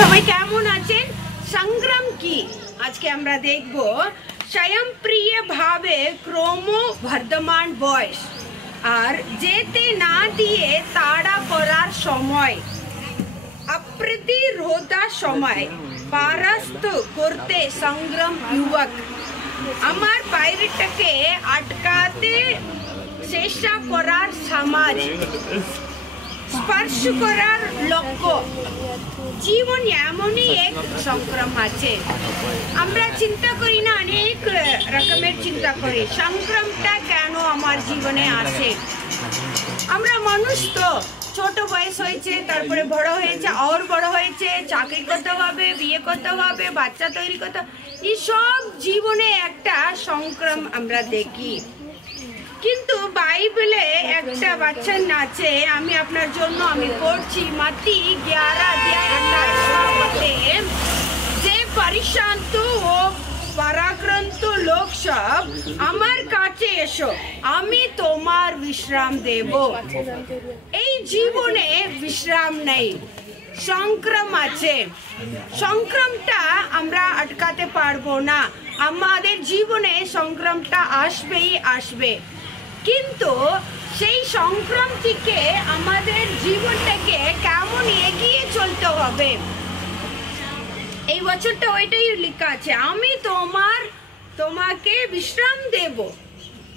সবাই কেমন আছেন? সংগ্রাম কি আজকে আমরা দেখব। স্বয়ংক্রিয় ভাবে ক্রমবর্ধমান বয়স আর যেতে না দিয়ে তাড়া করার সময়, অপ্রতিরোধ সময় পরাস্ত করতে সংগ্রাম যুবক। আমার বাইরেটাকে আটকাতে চেষ্টা করার সমাজ, স্পর্শ করার লক্ষ্য। জীবন এমনই এক সংগ্রাম আছে। আমরা চিন্তা করি না, অনেক রকমের চিন্তা করি সংগ্রামটা কেন আমার জীবনে আসে। আমরা মানুষ তো, ছোট বয়স হয়েছে, তারপরে বড় হয়েছে, আর বড় হয়েছে, চাকরি করতে হবে, বিয়ে করতে হবে, বাচ্চা তৈরি করতে হবে, এইসব জীবনে একটা সংগ্রাম আমরা দেখি। কিন্তু বাইবেলে একটা বাচ্চা নাচে, আমি আপনার জন্য আমি পড়ছি মাত্তি 11:28 যে পরিশ্রান্ত ও পরাক্রান্ত লোক সব আমার কাছে এসো, আমি তোমার বিশ্রাম দেব। এই জীবনে বিশ্রাম নেই, সংগ্রাম আছে। সংগ্রামটা আমরা আটকাতে পারবো না, আমাদের জীবনে সংগ্রামটা আসবেই আসবে। কিন্তু সেই সংগ্রাম থেকে আমাদের জীবনটাকে কেমন এগিয়ে চলতে হবে, এই বছরটা ওইটাই লেখা আছে, আমি তোমাকে বিশ্রাম দেব।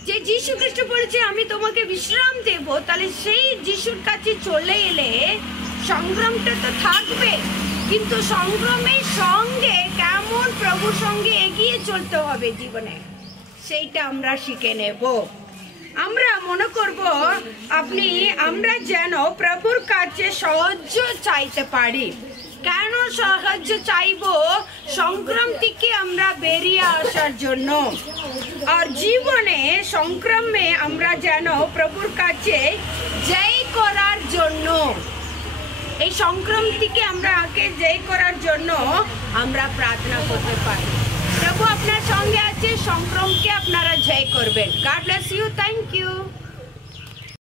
যে যীশু খ্রিস্ট বলেছে আমি তোমাকে বিশ্রাম দেব, তাহলে সেই যীশুর কাছে চলে এলে সংগ্রামটা তো থাকবে, কিন্তু সংগ্রামের সঙ্গে কেমন প্রভুর সঙ্গে এগিয়ে চলতে হবে জীবনে, সেইটা আমরা শিখে নেব। আমরা মনে করব আমরা যেন প্রভুর কাছে সাহায্য চাইতে পারি। কেন সাহায্য চাইব? সংগ্রাম থেকে আমরা বেরিয়ে আসার জন্য। আর জীবনে সংগ্রামে আমরা যেন প্রভুর কাছে জয় করার জন্য, এই সংগ্রাম থেকে আমরা আগে জয় করার জন্য আমরা প্রার্থনা করতে পারি। প্রভু আপনার সঙ্গে আছে, সংগ্রামকে আপনারা জয় করবেন। God bless you, thank you.